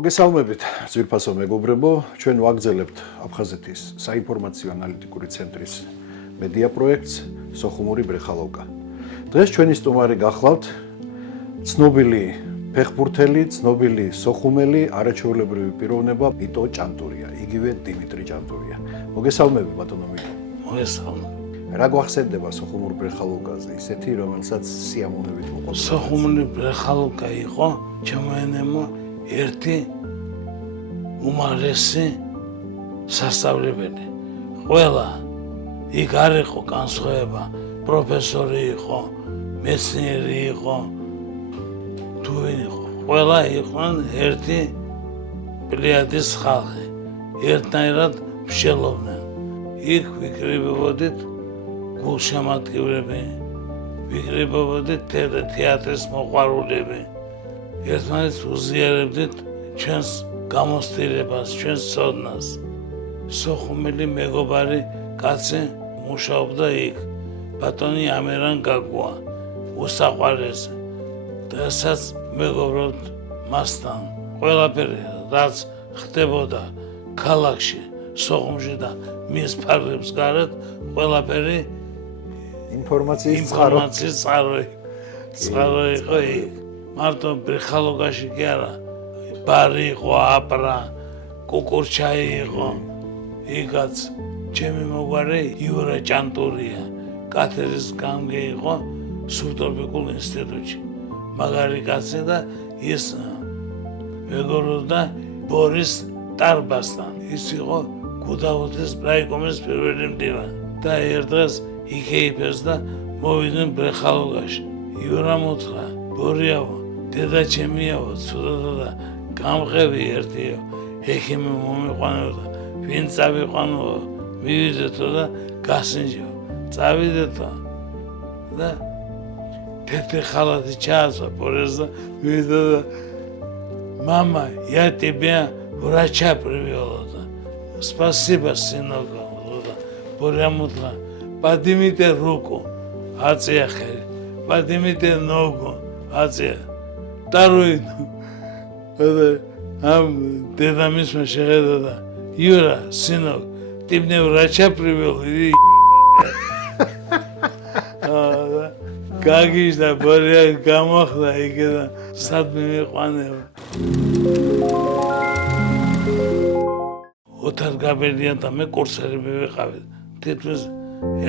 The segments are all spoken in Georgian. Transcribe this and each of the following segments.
მოგესალმებით, ძვირფასო მეგობრებო, ჩვენ ვაგრძელებთ აფხაზეთის საინფორმაციო ანალიტიკური ცენტრის მედია პროექტს სოხუმური ბრეხალოვკა. დღეს ჩვენი სტუმარი გახლავთ ცნობილი ფეხბურთელი, ცნობილი სოხუმელი, არაჩვეულებრივი პიროვნება მიტო ჭანტურია, იგივე დიმიტრი ჭანტურია. მოგესალმები, ბატონო მიტო. მოგესალმებით. რა გვახსენდება სოხუმურ ბრეხალოვკაზე, ისეთი, რომელსაც სიამოვნებით მოყოლდება? სოხუმური ბრეხალოვკა იყო ჩემო ენემო ერთი უმაღლესი სასწავლებელი. ყველა იქ არ იყო განსხვავება, პროფესორი იყო, მეცნიერი იყო, თუ ვინ იყო. ყველა იყვნენ ერთი პლიადის ხალხი, ერთნაირად მსჯელობდნენ. იქ ვიკრიბებოდით გულშემატკივრები, ვიკრიბებოდით თეატრის მოყვარულები. ერთმანეთს უზიარებდით ჩვენს გამოცდილებას, ჩვენს ცოდნას. სოხუმელი მეგობარი კაცი მუშაობდა იქ, ბატონი ამერან გაგუა, უსაყვარესი. დღესაც მეგობრობთ მასთან. ყველაფერი, რაც ხდებოდა ქალაქში, სოხუმში და მის ფარგლებს გარეთ, ყველაფერი ინფორმაციის წყარო იყო იქ. მარტო ბრეხალოვკაში კი არა, ბარი იყო, აპრა, კუკურჩაი იყო. იქაც ჩემი მოგვარე იურა ჭანტურია, კათედრის გამგე იყო სუბტროპიკულ ინსტიტუტში. მაგარი კაცი და ის მეგობრობდა ბორის ტარბასთან. ის იყო გუდაუთის რაიკომის პირველი მდივანი და ერთ დღეს იქეიფეს და მოვიდნენ ბრეხალოვკაში. იურამ უთხრა, ბორიაო, დედა ჩემიაო, ცუდადა და გამყევი ერთიო, ექიმი მომიყვანებოდა, ვინ წავიყვანო, მივიდეთო და გასინჯო, წავიდეთო და თეთრი ხალათი ჩაასვა ბორეს და მივიდა და мама, я тебя врача привела. Спасибо, сынок. Борям უთხრა, поднимите руку, აწია ხელი, поднимите ногу, აწია. Второй. Ам дедамისმა შეხედა და Юра, сынок, ты мне врача привел или გაგიჟდა ბორია გამოხდა იქ და სადმე მიყვანება. ოთარ გაბერდიანთან მე კურსერები ვიყავით. თითქმის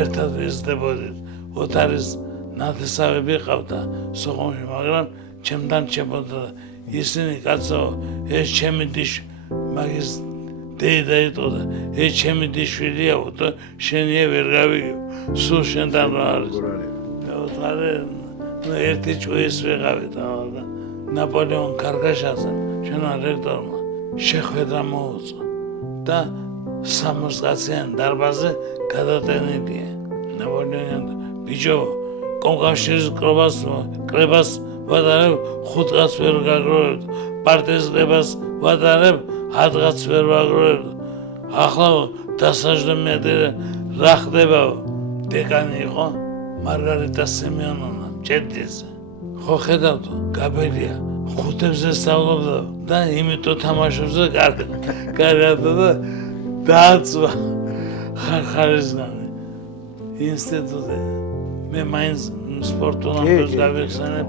ერთად ვიზრდებოდით. ოთარის ნათესავები ყავდა სოხუმში, მაგრამ ჩემთან რჩებოდა და ისინი კაცო, ეს ჩემი მაგის დედა იტყოდა, ეს ჩემი დიშვილია, უთო შენია ვერ გავიგებ, სულ შენთან რა არის. ოთარი ერთი ჭუის ვიყავით და ნაპოლეონ კარგაშაძემ, ჩვენმა რექტორმა შეხვედრა მოუწვა და 60 კაციან დარბაზზე გადატენილია. ნაპოლეონი ბიჭო, კომკავშირის კრებას ვატარებ, 5 კაცს ვერ გაგროვებ, პარტიის კრებას ვატარებ, 10 კაცს ვერ ვაგროვებ. ახლა დასაჯდომიათ რა ხდებაო? დეკანი იყო მარგარიტა სემიონოვნა, ჭედიძე. ხო ხედავთო, გაბელია, ხუთებზე სწავლობდა და იმიტომ თამაშობდა კარგად და დააწვა ხარისგანი ინსტიტუტი. მე მაინც სპორტულ ამბებს გავიხსენებ,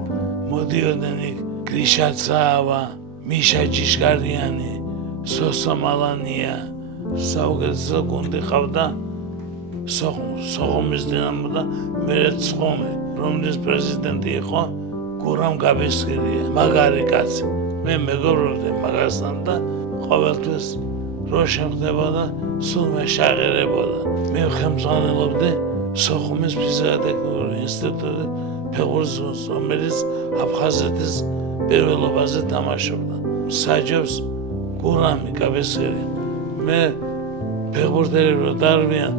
მოდიოდნენ იქ გრიშა ცაავა, მიშა ჭიშკარიანი, სოსო მალანია, საუკეთესო გუნდი ყავდა სოხუმის დინამო და მერე ცხომი, რომლის პრეზიდენტი იყო გურამ გაბესკირია, მაგარი კაცი. მე მეგობრობდი მაგასთან და ყოველთვის რო შემხდებოდა, სულ მეშაღერებოდა. მე ხელმძღვანელობდი სოხუმის ფიზიკა-ტექნიკური ინსტიტუტი ფეხბურთის, რომელიც აფხაზეთის პირველობაზე თამაშობდა. საჯობს გურამი გაბესკირია. მე ფეხბურთელი რო დარბიან,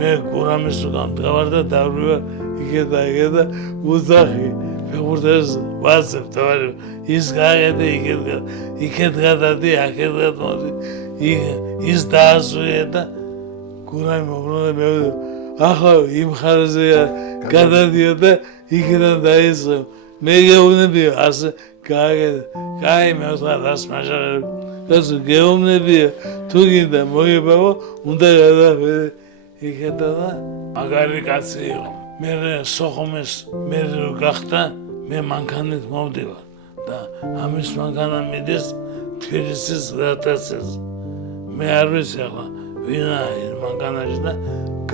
მე გურამის უკან მდგავარ და დავრივა იქეთ და უძახი ფეხბურთელს ვაცებ თავარი ის გაედი იქეთ გადადი, აქეთ გადმოდი, ის დაასვია და გურამი მობრუნდა მე ახლა იმ ხარზეა გადადიოდა იქიდან დაიწყო. მე გეუბნები ასე კაი მე ვთხრას მაშინ გასულ გეომნებია თუ გინდა მოგებავო უნდა გადავიდე იქეთა და მაგარი კაცი იყო მე სოხუმის მე გახდა მე მანქანით მოვდივარ და ამის მანქანა მიდის თბილისის რატაცეს მე არ ვიცი ახლა ვინა მანქანაში და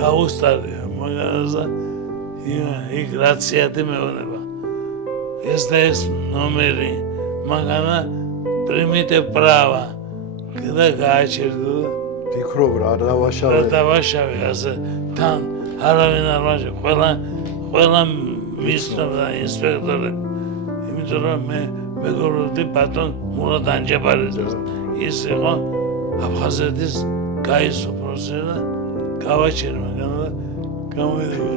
გაუსტარია მაგაზე იქ რაციათი მეუბნება ეს და ეს ნომერი მანქანა პრიმიტივ პრავა და გააჩერდა ფიქრობ რა დავაშავე ასე თან არავინ არ ვაშავ ყველა მისწავლა ინსპექტორები იმიტომ რომ მე მეგობრობდი ბატონ მურატ ანჯაბარიძეს ის იყო აფხაზეთის გაის უფროსი და გავაჩერე მაგრამ გამოვიდა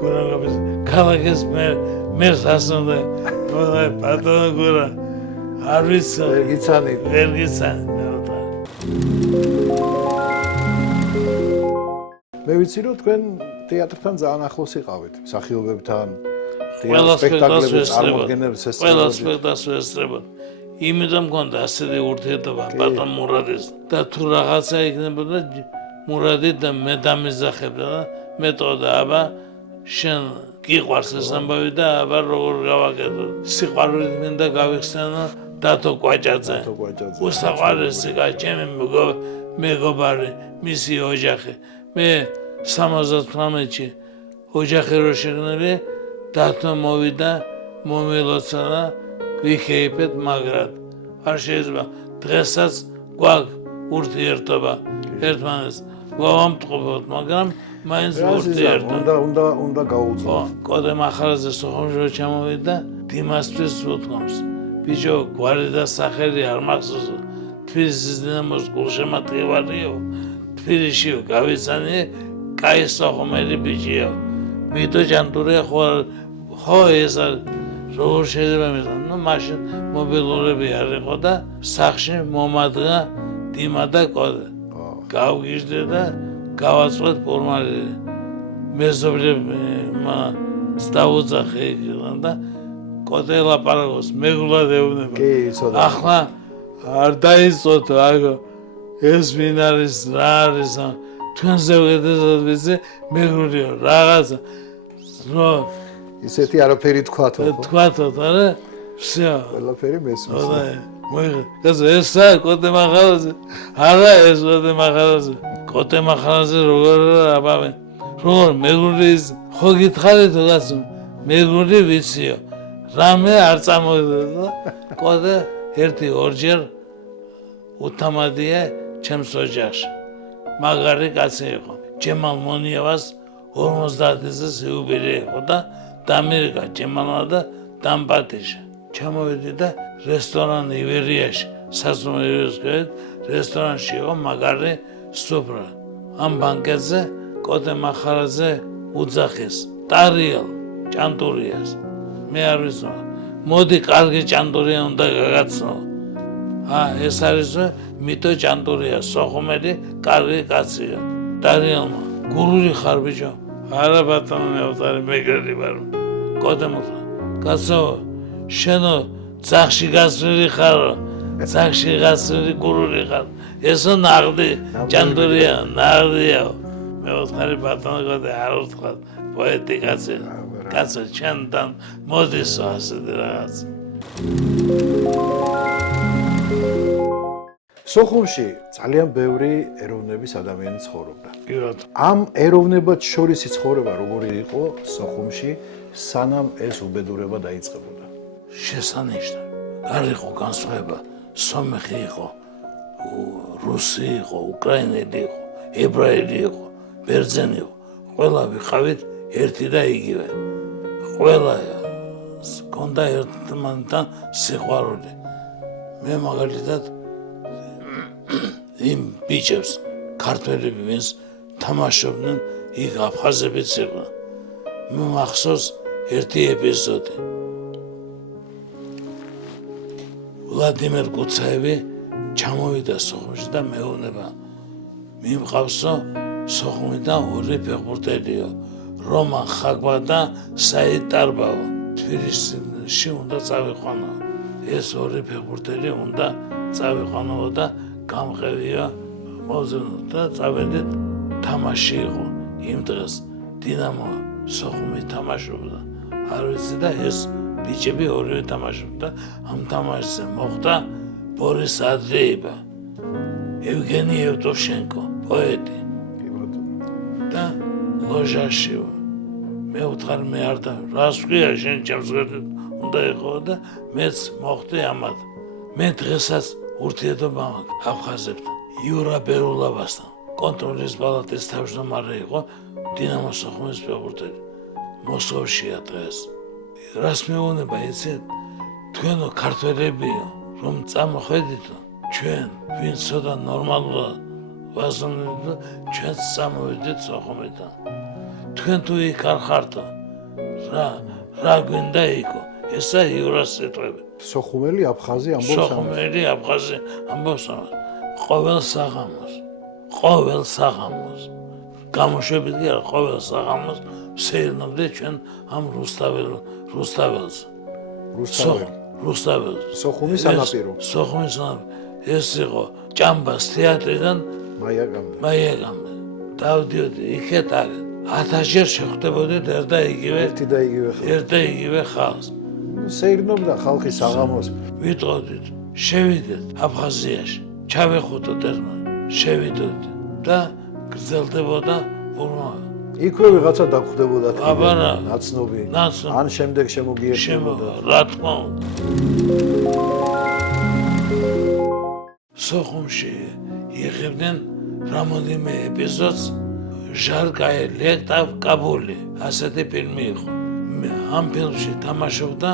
გურაგაბის ქალაქის მერს ასონდა ბატონ გურა არ ვიცი ვერ გიცანი მე ვიცი რომ თქვენ თეატრთან ძალიან ახლოს იყავით მსახიობებთან ყველა სპექტაკლებს წარმოადგენებს ეს ყველა სპექტაკლს ესწრებოდ იმიტომ მქონდა ასეთი ურთიერთობა ბატონ მურადის და თუ რაღაცა იქნებოდა მურადი და მე დამიზახებდა და მეტყოდა აბა შენ გიყვარს ეს ამბავი და აბა როგორ გავაკეთო სიყვარულით მინდა გავიხსენო დათო კვაჭაძე უსაყვარესი კაცი მეგობარი მისი ოჯახი მე 78-ში ოჯახი რო შეგნები დათო მოვიდა მომილოცა და ვიქეიფეთ მაგრად არ შეიძლება დღესაც გვაქვს ურთიერთობა ერთმანეთს გავამტყობოთ მაგრამ მაინც ურთიერთობა უნდა გაუძლოთ კოდე მახარაძე სოხუმში ჩამოვიდა დიმასთვის უთქვამს ბიჭო გვარი და სახელი არ მახსოვს თბილისის დინამოს გულშემატკივარიო თბილისშიო გავიცანი კაი სოხუმელი ბიჭიო მიტო ჯანტურია ხო ეს როგორ შეიძლება მისან ნუ მაშინ მობილურები არ იყო და სახში მომადგა დიმა და კოდე გავგიჟდე და გავაწყვეთ ფორმალი მეზობლები სტაუძახე და კოდე ლაპარაკობს მეგულად ეუბნება ახლა არ დაიწოთო აგო ეს ვინ არის რა არის თქვენზე ვედესაც ვიცი მეგრულიო რაღაცა რო ისეთი არაფერი თქვათო არა всё ყველაფერი მესმის გაზ ესა კოტე მახარაძე არა ეს კოტე მახარაძე როგორ აბავე როგორ მეგრულის ხო გითხარითო გასო მეგრული ვიციო რამე არ წამოვიდა კოდე ერთი ორჯერ უთამადია ჩემს ოჯახში მაგარი კაცი იყო ჯემალ მონიევას 50-ის იუბილე იყო და დამირეკა ჯემალმა და დამპატიჟა ჩამოვედი და რესტორან ივერიაში სასტუმროს რესტორანში იყო მაგარი სუფრა ამ ბანკეტზე კოდე მახარაძე უძახეს ტარიელ ჭანტურიას მე არ ვიცი მოდი კარგი ჭანტურია უნდა გაგაცნო ეს არის მიტო ჭანტურია სოხუმელი კარგი კაცია ტარიელმა გურული ხარ ბიჭო არა ბატონო მე ვთარი მეგრელი ვარ კოდე მოხდა კაცო შენო ძახში გასვლილი ხარო ძახში გასვლილი გურული ხარ ესო ნაღდი ჭანტურია ნაღდია მე ვთარი ბატონო კოდე არ ვთქვა პოეტი კაცი კაცო ჩემთან მოდისო ასეთი რაღაც სოხუმში ძალიან ბევრი ეროვნების ადამიანი ცხოვრობდა. კი. ამ ეროვნებად შორისი ცხოვრება როგორი იყო სოხუმში, სანამ ეს უბედურება დაიწყებოდა? შესანიშნავი. არ იყო განსხვავება. სომეხი იყო, რუსი იყო, უკრაინელი იყო, ებრაელი იყო, ბერძენი იყო. ყველა ვიყავით ერთი და იგივე. ყველა კონდა ერთმანეთთან სიყვარული. მე მაგალითად იმ ბიჭებს ქართველები ვინც თამაშობდნენ იქ აფხაზებიც იყო მე მახსოვს ერთი ეპიზოდი ვლადიმერ გუცაევი ჩამოვიდა სოხუმში და მეუბნება მიმყავსო სოხუმიდან ორი ფეხბურთელიო რომან ხაგბა და საიდ ტარბაო თბილისში უნდა წავიყვანო ეს ორი ფეხბურთელი უნდა წავიყვანო და გამყევია მოვზუნოთ და წავედით თამაში იყო იმ დღეს დინამო სოხუმი თამაშობდა არ ვიცი და ეს ბიჭები ორივე თამაშობდა ამ თამაშზე მოხდა ბორის ადრეიბა ევგენი ევტოშენკო პოეტი და ლოჟაში მე ვთხარ მე არ და რას ვყია შენ ჩემს გვერდით უნდა იყო და მეც მოხდი ამათ მე დღესაც ურთიერთობა მაქვს აფხაზებთან იურა ბერულავასთან კონტროლის პალატის თავმჯდომარე იყო დინამო სოხუმის ფეხბურთელი მოსკოვშია დღეს რას მეუბნება იცით თქვენო ქართველებიო რომ წამოხედითო ჩვენ ვინც ცოტა ნორმალურად ვაზრობთ ჩვენც წამოვიდეთ სოხუმიდან თქვენ თუ იქ არ ხართო რა გვინდა იქო ესა იურას სიტყვები სოხუმელი აფხაზი ამბობს სოხუმელი აფხაზი ამბობს ყოველ საღამოს გამოშვებით კი არა ყოველ საღამოს ვსეირნობდი ჩვენ ამ რუსთაველს სოხუმის სანაპირო სოხუმის ეს იყო ჭამბას თეატრიდან მაიაგამდე დავდიოდი იქეთ აქ 1000 ჯერ შეხვდებოდით ერთ და იგივე ხალხს სეირნობდა ხალხი საღამოს ვიტყოდით შევიდეთ აფხაზიაში ჩავეხუტოთ ერთმანეთს შევიდოთ და გრძელდებოდა ურმა იქვე ვიღაცა დაგვხდებოდა აბარა ნაცნობი ნაცნობი ან შემდეგ შემოგიერთებოდა რა თქმა უნდა სოხუმში იღებდნენ რამოდენიმე ეპიზოდს ჟარკაი ლექტავ კაბული ასეთი ფილმი იყო ამ ფილმში თამაშობდა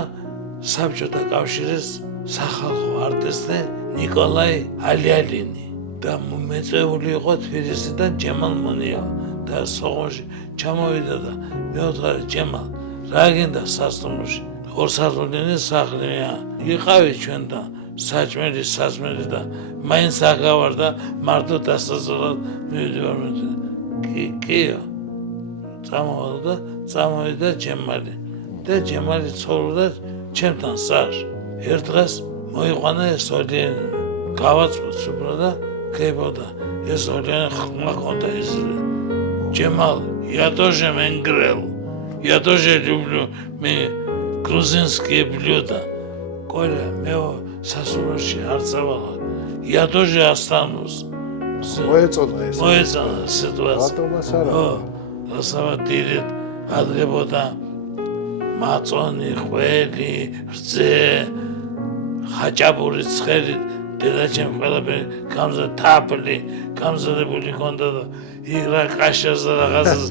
საბჭოთა კავშირის სახალხო არტისტი ნიკოლაი ალიალინი და მეწვეული იყო თბილისიდან ჯემალ მონია და სოხუმში ჩამოვიდა და მე ვთქვი ჯემალ რა გინდა სასტუმროში ორსართულიანი სახლია იყავი ჩვენთან საჭმელი და მაინც აღავარ და მარტო დასასრულად მივიდივარ კიო წამოვიდა ჯემალი და ჯემალი ცხოვრობდა ჩემთან სახლში ერთ დღეს მოიყვანა ეს ორიანი გავაწვდა და ქებოდა ეს ორიანი ხმა ჰქონდა იზრდე ჯემალ я тоже менгрел я тоже люблю грузинские блюда коля მე სასურველში არ წავალ я тоже останусь მოეწონა სიტუაცია ასავა დიდით ადგებოდა მაწონი ხველი რძე ხაჭაპური ცხელი დედაჩემ ყველაფერი გამზადებული გამზადებული ჰქონდა და იგრა კაშას და რაღაცას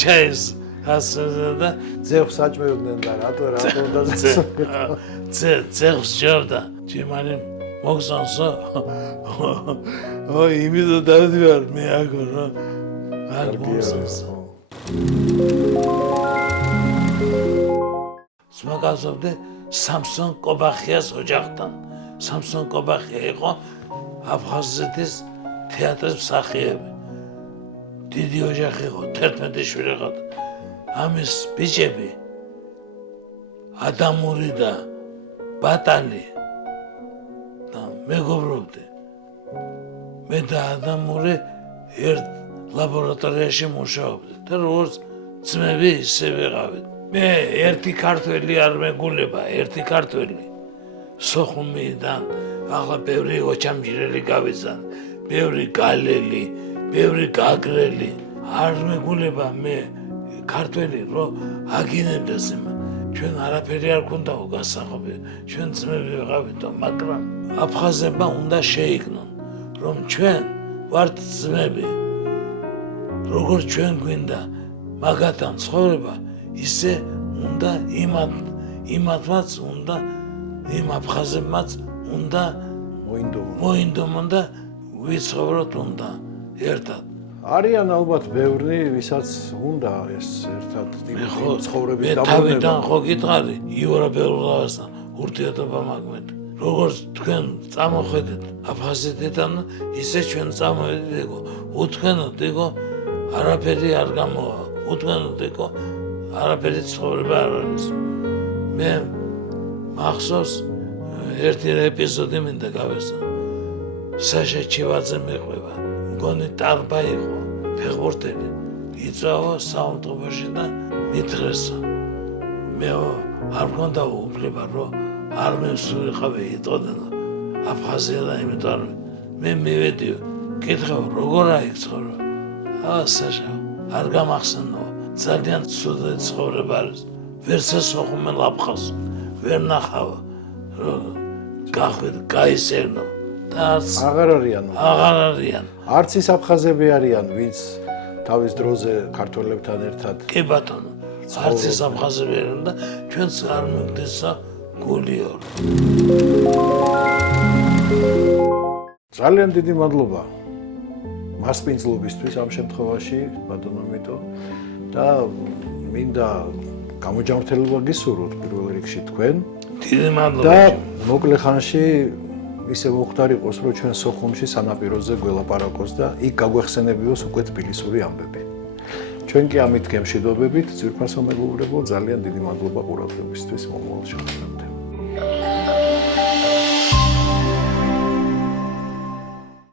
ჩაის ასე და ძეხს საჭმევდნენ და რატო და ძეხს ჯობდა ჯემალი მოგზანსო ой იმედო დავდივარ მე აგო რა არ მოგზანსო სმაგაზობდე სამსონ კობახიას ოჯახთან სამსონ კობახია იყო აფხაზეთის თეატრის მსახიობი დიდი ოჯახი იყო 11 შვილი ჰყავდა ამის ბიჭები ადამური და ბატალი და მეგობრობდი მე და ადამური ერთ ლაბორატორიაში მუშაობდი და როგორც ძმები ისე ვიყავით მე ერთი ქართველი არ მეგულება ერთი ქართველი სოხუმიდან ახლა ბევრი ოჩამჯირელი გავიზან ბევრი გალელი ბევრი გაგრელი არ მეგულება მე ქართველი რო აგინებდეს იმა ჩვენ არაფერი არ გქონდაო გასახობი ჩვენ ძმები ვიყავით მაგრამ აფხაზებმა უნდა შეიგნონ რომ ჩვენ ვართ ძმები როგორც ჩვენ გვინდა მაგათთან ცხოვრება ისე უნდა იმათმაც უნდა იმ აფხაზებმაც უნდა მოინდომონ და ვიცხოვროთ უნდა ერთად არიან ალბათ ბევრი ვისაც უნდა ეს ერთად ცხოვრების მე თავიდან ხო გითხარი იურა ბერულავასთან ურთიერთობა მაგმეთ როგორც თქვენ წამოხედეთ აფხაზეთიდან ისე ჩვენ წამოვედით ეკო უთქვენოთ ეკო არაფერი არ გამოვა უთქვენოთ ეკო არაფერი ცხოვრება არ არის მე მახსოვს ერთი ეპიზოდი მინდა გავესწრო. საშა ჩივაძე მეყვება. მგონი ტარბა იყო, ფეხბურთელი. იწავა საავტობუსში და მითხრესო. მე არ მქონდა უფლება, რომ არ მესულიყავი იტყოდნენ აფხაზია და იმიტომ რომ მე მივედიო. კითხავ, როგორ აიქცხოვრო? საშა, არ გამახსენო. ძალიან ცუდი ცხოვრება არის. ვერ შესოხუმენ აფხაზს, ვერ ნახავ. გახვიდ, გაისერნო. და აღარ არიან. აღარ არიან. არც ის აფხაზები არიან, ვინც თავის დროზე ქართველებთან ერთად. კი ბატონო, არც ის აფხაზები არიან და ჩვენც არ მიგდესა გულიო. ძალიან დიდი მადლობა მასპინძლობისთვის ამ შემთხვევაში, ბატონო მიტო და მინდა გამოჯანმრთელება გისურვოთ პირველ რიგში თქვენ. დიდი მადლობა. და მოკლე ხანში ისე მოხდარ იყოს, რომ ჩვენ სოხუმში სანაპიროზე გველაპარაკოს და იქ გაგვეხსენებიოს უკვე თბილისური ამბები. ჩვენ კი ამით გემშვიდობებით, ძვირფასო მეგობრებო, ძალიან დიდი მადლობა ყურადღებისთვის, მომავალ შეხვედრამდე.